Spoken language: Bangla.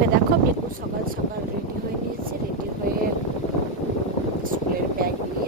ওকে দেখো, পিকু সকাল সকাল রেডি হয়ে নিয়েছে, রেডি হয়ে স্কুলের ব্যাগ নিয়ে